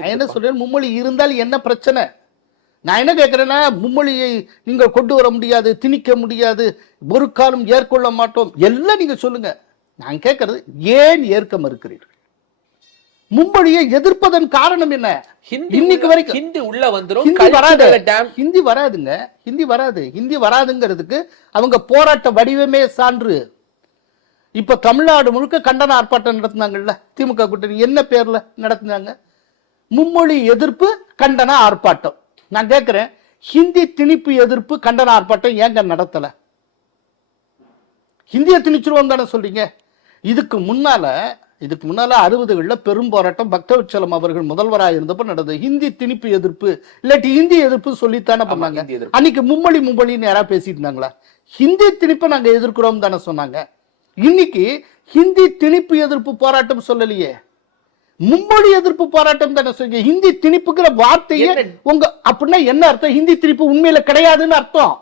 நான் என்ன சொல்றேன், மும்மொழி இருந்தால் என்ன பிரச்சனை? நான் என்ன கேட்கிறேன்னா, மும்மொழியை நீங்கள் கொண்டு வர முடியாது, திணிக்க முடியாது, ஒரு காலம் ஏற்கொள்ள மாட்டோம் எல்லாம் நீங்க சொல்லுங்க. நான் கேட்கறது, ஏன் ஏற்க மறுக்கிறீர்கள்? மும்மொழியை எதிர்ப்பதன் காரணம் என்ன? இன்னைக்கு வரைக்கும் ஹிந்தி உள்ள வந்துரும், ஹிந்தி வராதுங்க. ஹிந்தி வராதுங்கிறதுக்கு அவங்க போராட்ட வடிவமே சான்று. இப்ப தமிழ்நாடு முழுக்க கண்டன ஆர்ப்பாட்டம் நடத்தினாங்கல்ல திமுக கூட்டணி, என்ன பேர்ல நடத்தினாங்க? மும்மொழி எதிர்ப்பு கண்டன ஆர்ப்பாட்டம். நான் கேட்கிறேன், ஹிந்தி திணிப்பு எதிர்ப்பு கண்டன ஆர்ப்பாட்டம் ஏங்க நடத்தல? ஹிந்தியை திணிச்சிருவோம் தானே சொல்றீங்க. இதுக்கு முன்னால 60களில் பெரும் போராட்டம் பக்தவச்சலம் அவர்கள் முதல்வராக இருந்தப்ப நடந்தது. ஹிந்தி திணிப்பு எதிர்ப்பு இல்லாட்டி ஹிந்தி எதிர்ப்பு சொல்லித்தானே பண்ணாங்க. அன்னைக்கு மும்மொழின்னு யாராவது பேசிட்டு இருந்தாங்களா? ஹிந்தி திணிப்பை நாங்க எதிர்க்கிறோம் தானே சொன்னாங்க. இன்னைக்கு ஹிந்தி திணிப்பு எதிர்ப்பு போராட்டம் சொல்லலையே, மும்மொழி எதிர்ப்பு போராட்டம் தானே சொல்லுங்க. ஹிந்தி திணிப்புங்கிற வார்த்தையே உங்க அப்படின்னா என்ன அர்த்தம்? ஹிந்தி திணிப்பு உண்மையில கிடையாதுன்னு அர்த்தம்.